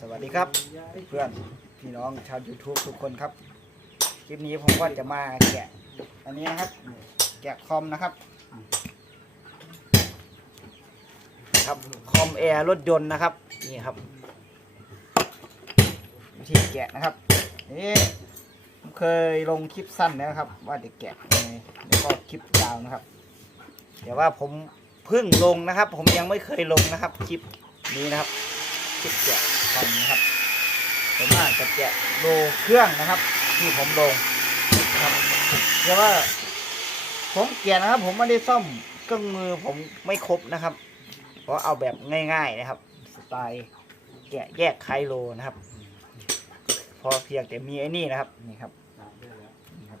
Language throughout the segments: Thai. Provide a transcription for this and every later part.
สวัสดีครับเพื่อนพี่น้องชาว YouTube ทุกคนครับ คลิปนี้ผมก็จะมาแกะ อันนี้นะครับ แกะคอมนะครับ ครับคอมแอร์รถยนต์นะครับ นี่ครับ วิธีแกะนะครับนี่ผมเคยลงคลิปสั้นแล้วนะครับ ว่าจะแกะยังไงแล้วก็คลิปยาวนะครับแต่ว่าผมเพิ่งลงนะครับ ผมยังไม่เคยลงนะครับ คลิปนี้นะครับ คลิปแกะคอมนะครับผมอาจจะแกะโลเครื่องนะครับ ที่ผมลงครับแต่ว่า ผมแกะนะครับ ผมไม่ได้ซ่อมเครื่องมือผมไม่ครบนะครับ เพราะเอาแบบง่ายๆนะครับ สไตล์แกะแยกไคโลนะครับ พอเพียงแต่มีไอ้นี่นะครับนี่ครับนี่ครับ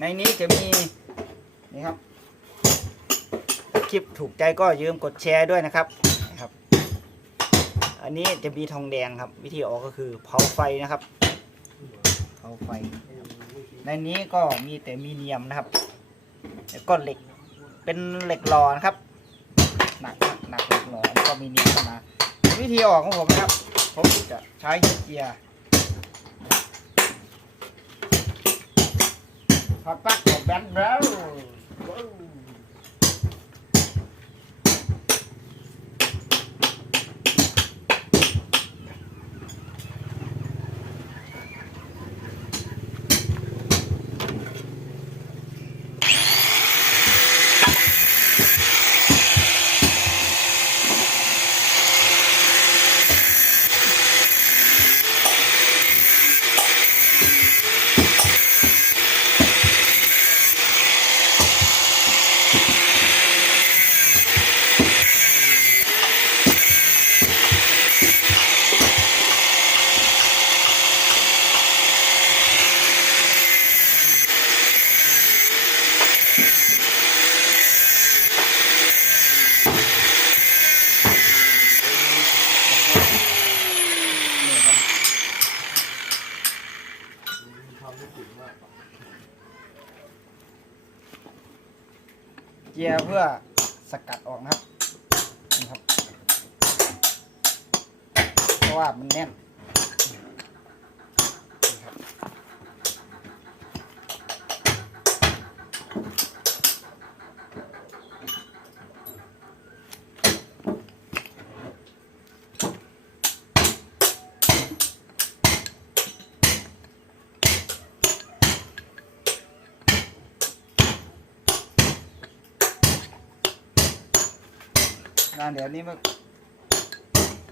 ในนี้จะมีนี่ครับ คลิปถูกใจก็ยืมกดแชร์ด้วยนะครับนะครับ อันนี้จะมีทองแดงครับ วิธีออกก็คือเผาไฟนะครับ เผาไฟ ในนี้ก็มีแต่มีเนียมนะครับแล้วก็เหล็กเป็นเหล็กหลอนะครับ หนักหนักหนักเหล็กหลอแล้วก็มีเนียมเข้ามาวิธีออกของผมนะครับผมจะใช้เกียร์ ถอดปลั๊กของแบนแล้ว เกียร์เพื่อ เดี๋ยวนี้มัน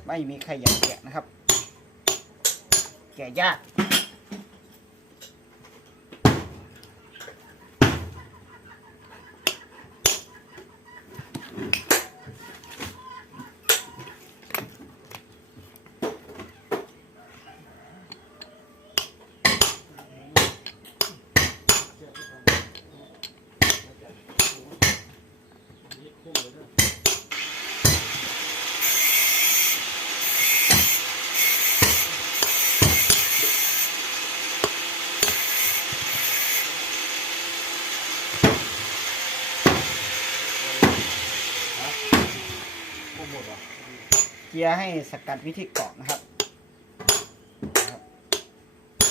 ไม่มีใครอยากแกะนะครับ แกะยาก กียร์ให้สกัดวิธีเกาะนะครับ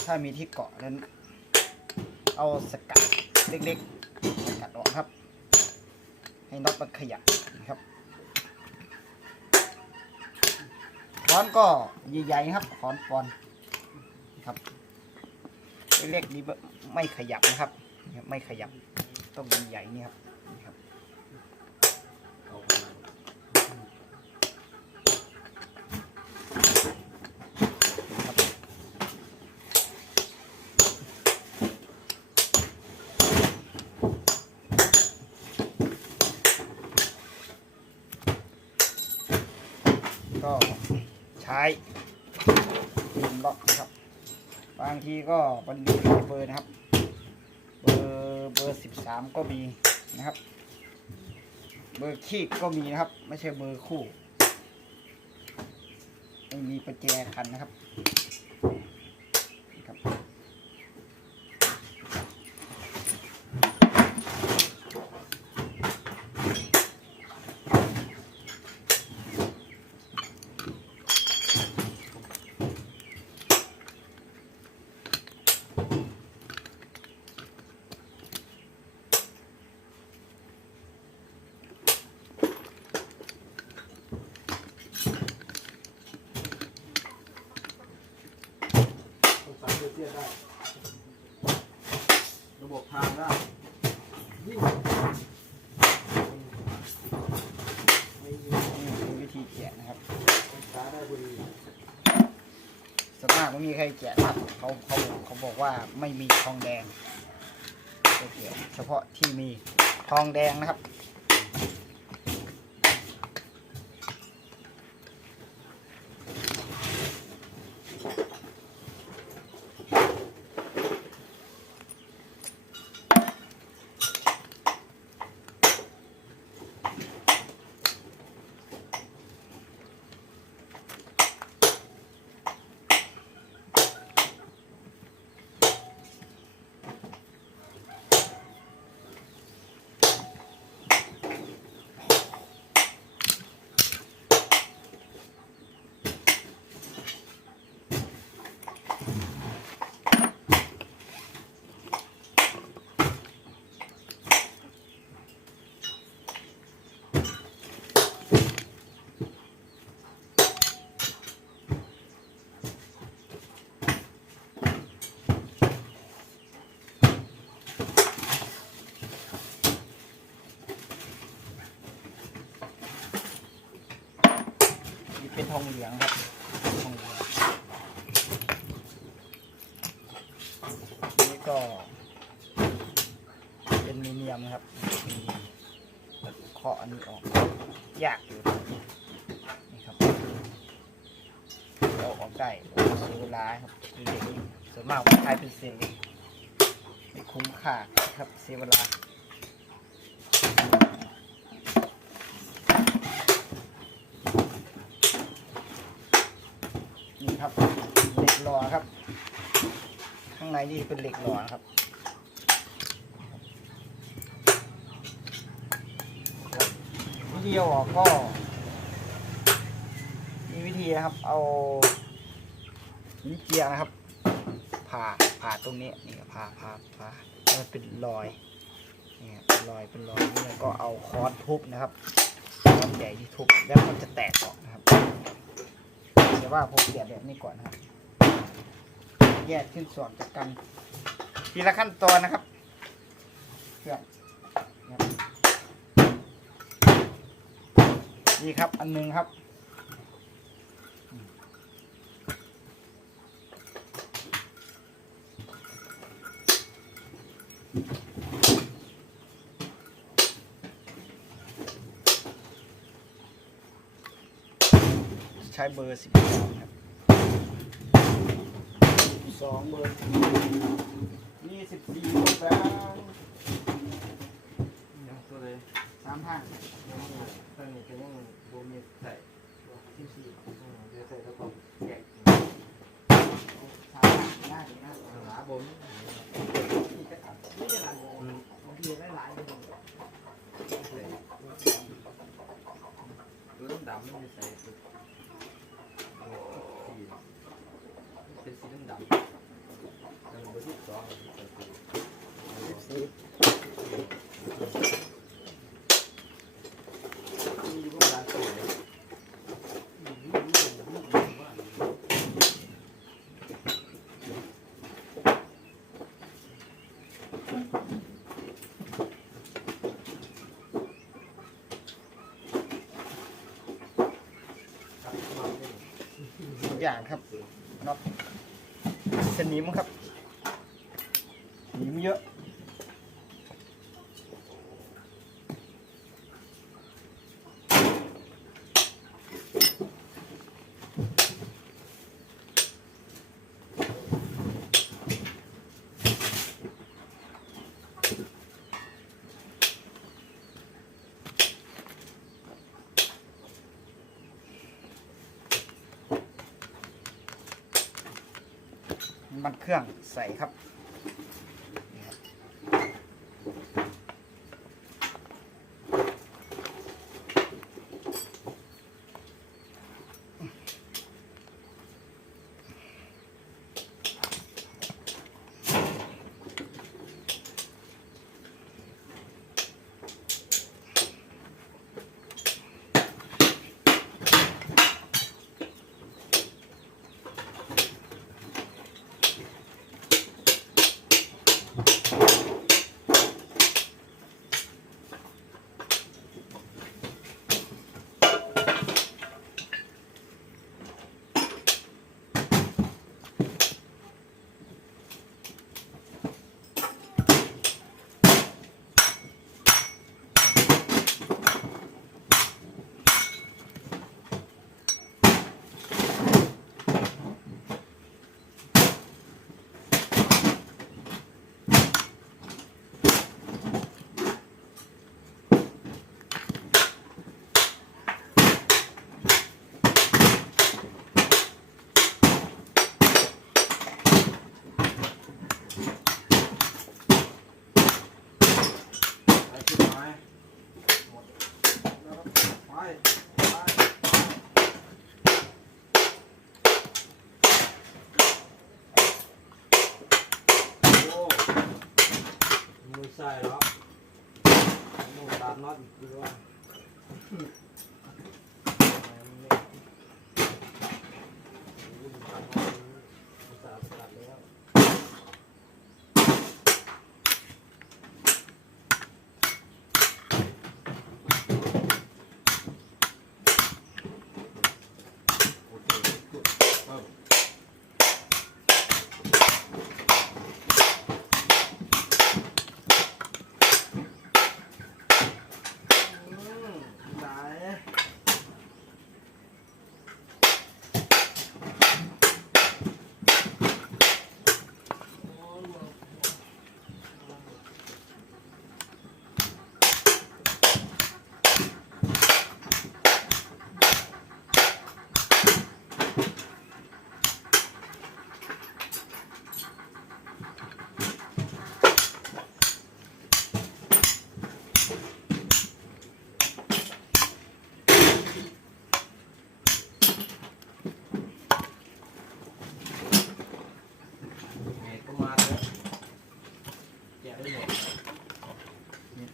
ถ้ามีที่เกาะนั้น เอาสกัดเล็กๆ สกัดออกครับ ให้น็อตมันขยับนะครับค้อนก็ใหญ่ๆครับค้อนปอนครับเล็กๆนี้ไม่ขยับนะครับ ไม่ขยับต้องใหญ่ๆนี่ครับนี่ครับ ก็ใช้ดิมล็อกนะครับ บางทีก็บันทึกเบอร์นะครับ เบอร์เบอร์สิบสามก็มีนะครับ เบอร์คีบก็มีนะครับ ไม่ใช่เบอร์คู่ไม่มีประแจคันนะครับ ยดได้ ระบบทางได้ยิ่งไม่มีนี่วิธีแกะนะครับช้าได้บุรีส่วนมากไม่มีใครแกะครับเขาเขาเขาบอกว่าไม่มีทองแดงจะแกะเฉพาะที่มีทองแดงนะครับ เป็นทองเหลืองครับทองเหลืองนี่ก็ เป็นมีเนียมครับเคาะอันนี้ออกยากอยู่นี่ครับเอาออกได้เสียเวลาครับเล็กๆเองส่วนมากผมใช้เป็นเศษเล็กไม่คุ้มค่าครับเสียเวลา นี่ครับ เหล็กหล่อครับ ข้างในนี่เป็นเหล็กหล่อครับวิธีออกก็มีวิธีนะครับ เอานิ้วเจียนะครับ ผ่าผ่าตรงนี้นี่ครับผ่าผ่าผ่าให้มันเป็นรอยนี่ครับเป็นรอยเป็นรอยนี่ก็เอาค้อนทุบนะครับค้อนใหญ่ที่ทุบแล้วมันจะแตกออกนะครับ ว่าผมเปลี่ยนแบบนี้ก่อนนะครับ แยกชิ้นส่วนจากกัน ทีละขั้นตอนนะครับเพื่อนนะครับนี่ครับอันหนึงครับ ช้เบอร์สิบสองครับสองเบอร์นี่สิบสี่ตรงกลางยังตัวเลยสามห้าตอนนี้ก็ยังบูมีใส่สิบสี่เดี๋ยวใส่แล้วก็แกะสามห้าได้นะหาบนนี่ก็นี่จะหลายบางทีได้หลายเลยดูดำๆมันจะใส่สีเป็นสีดำๆแล้วเบอร์ที่สอง สิบสี่ มีพวกร้านสวย ทุก อย่างครับน็อตสนิมครับ มันเครื่องใส่ครับ มืใส่แล้วหมูตามน็อตอีกด้วย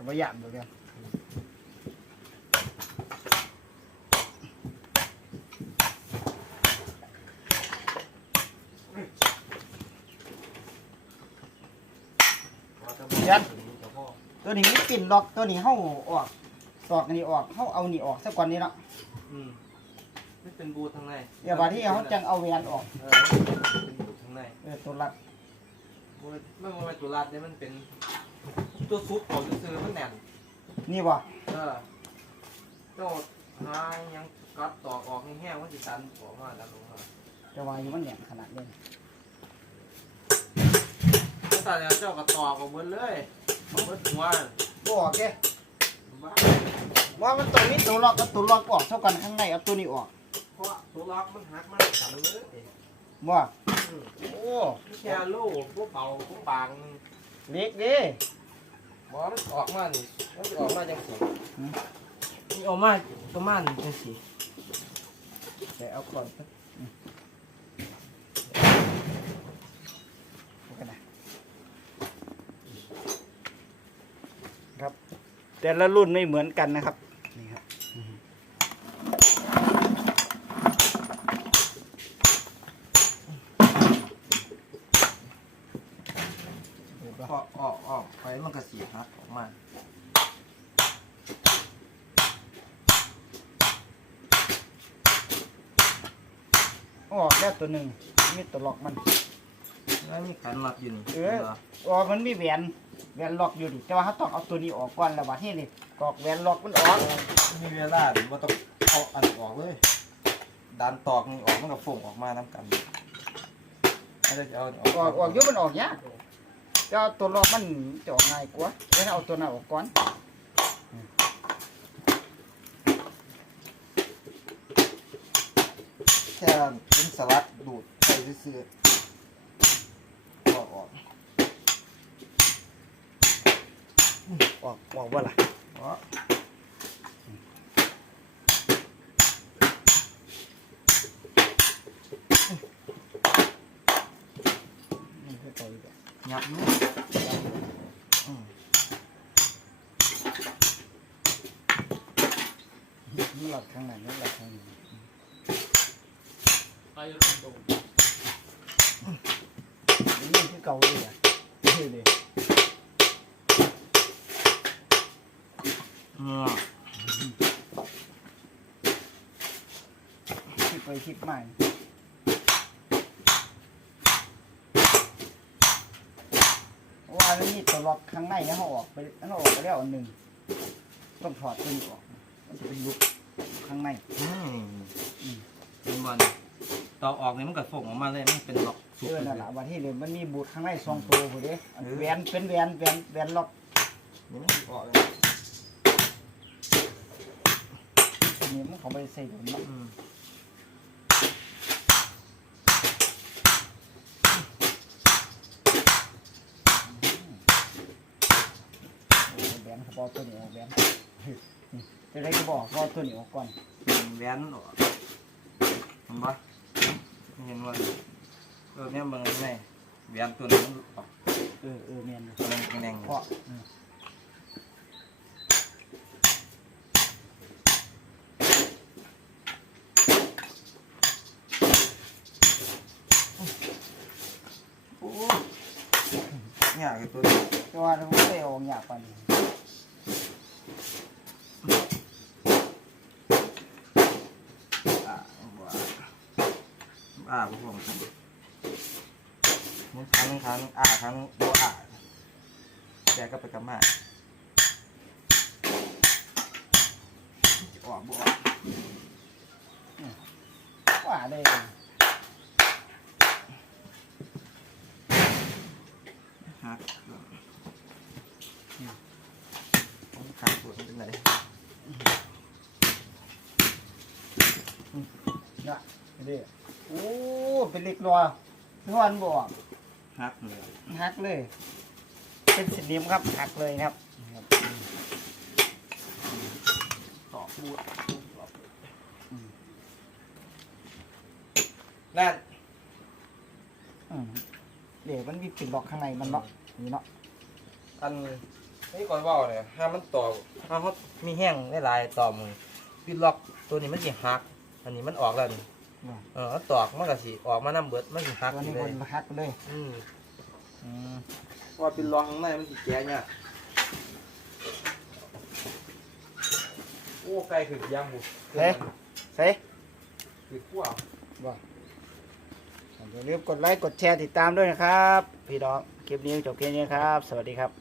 นี่ก็ไม่ยากเหมือนกันยันตัวนี้มีปิ่นล็อกตัวนี้เฮาออกตอกอันนี้ออกเฮาเอานี่ออกซะก่อนนี่เนาะอืมนี่เป็นบูทางในเดี๋ยวบาดที่เฮาจังเอาแหวนออกเออเป็นบูทางในเออตัวรัดบูทไม่มาเป็นตัวรัดเนี่ยมันเป็น ตัวซุปของซื้อๆมันแน่นนี่บ่เออเจ้าหายังกัดตอกออกแห้งๆมันจะตันออกมาดันออกมาจะว่าอยู่มันแหลมขนาดนี้แล้วแต่เจ้าก็ตอกออกหมดเลยเอาหมดหัวบ่ออกแกบ้าว่ามันตัวนี้ตัวล็อกกับตัวล็อกออกเท่ากันข้างในเอาตัวนี้ออกเพราะตัวล็อกมันหักมาตันเลยบ่อืมโอ้นี่แค่โล่พวกเป่าพวกบาง เล็กเดิบอมันออกมานี่มันจะออกมาจังสีนี่ออกมาประมาณจังสีแต่เอาก่อนสักอืมเอากันนะครับ แต่ละรุ่นไม่เหมือนกันนะครับนี่ครับอืม ออกออกออก ไปมันก็เสียหักออกมาออกแล้วตัวหนึ่งมีตัวล็อกมัน แล้วมีขันล็อกอยู่นี่เออออกมันมีแหวนแหวนล็อกอยู่ดิแต่ว่าเขาต้องเอาตัวนี้ออกก่อนแล้วบัดนี้นี่กอกแหวนล็อกมันออกมีเวลาหรือว่าต้องเอาอันออกเลยดันตอกนี่ออกมันก็ฟงออกมาน้ำกันไม่ได้จะเอาออกออกอยุบมันออกยาก จะเอาตัวล็อกมันจะออกง่ายกว่าแล้วเอาตัวนั้นออกก่อนแค่เป็นสลัดดูดใส่ซื่อๆออกออกออกออกว่าล่ะ ออก นี่คือตัว นี้ก่อนยับนี่หลอดข้างในมันหลอดข้างในนี่คือเก่าเลยอะนี่เลยอืมคิดไปคิดมาว่าแล้วนี่ตัวล็อกข้างในเนี่ยเขาออกไปเขาออกไปแล้วอันหนึ่งต้องถอดตัวนี้ออกมันจะเป็นลูกข้างในอืมอืมเป็นบอลตอกออกนี่มันก็ฟงออกมาเลยมันเป็นล็อกสุเอดอเลนั่นยแหละวันที่เลยมันมีบูทข้างในสองตัวพอดีอันเออแหวนเป็นแหวนแหวนแหวนล็อกนี่มันออกเลยนี่มันเขาไปใส่ถุงเนาะ อืม โอ้แหวนเขาบอกตัวนี้ออกแหวนนี่จะได้ก็บอกว่าตัวนี้ออกก่อนเป็นแหวนออกเห็นปะไม่เห็นว่าเออเนี่ยมันไงแหวนตัวนี้มันออกเออเออเมียนเลยแรงแรงเพราะอืมโอ้เนี่ยคือตัวนี้แต่ว่าเราไม่ได้ออกยากกว่านี้ อ่าบ่า อ่าผมผมมันครั้งครั้งอ่าครั้งโบอ่าแกก็ไปกำมาออกบออกว่าได้หักผมขาดปวดมันเป็นไรนะเด้โอ้ เป็นเล็กรัวนวลบออกหักเลยหักเลย เป็นสินิมครับหักเลยนะครับครับตอกบวดนั่นอืมเดี๋ยวมันมีปิดล็อกข้างในมันเนาะนี่เนาะอันนี่ก่อนเว่าเนี่ยถ้ามันตอกถ้าเขามีแห้งได้หลายๆต่อมือปิดล็อกตัวนี้มันสิหัก อันนี้มันออกแล้วนี่ เออแล้วตอกมันก็สิออกมาน้ำเบิดมันสิหักตัวสินี้เลมัยนหักเลยอืมอืมเพราะว่าปิดล็อกข้างในมันสิแก่เนี่ยโอ้ไกลขึ้นยังบุเฮ้ยเซ่คือขั้วบ่อย่าลืมกดไลค์กดแชร์ติดตามด้วยนะครับ พี่น้องคลิปนี้จบเพียงนี้ครับ สวัสดีครับ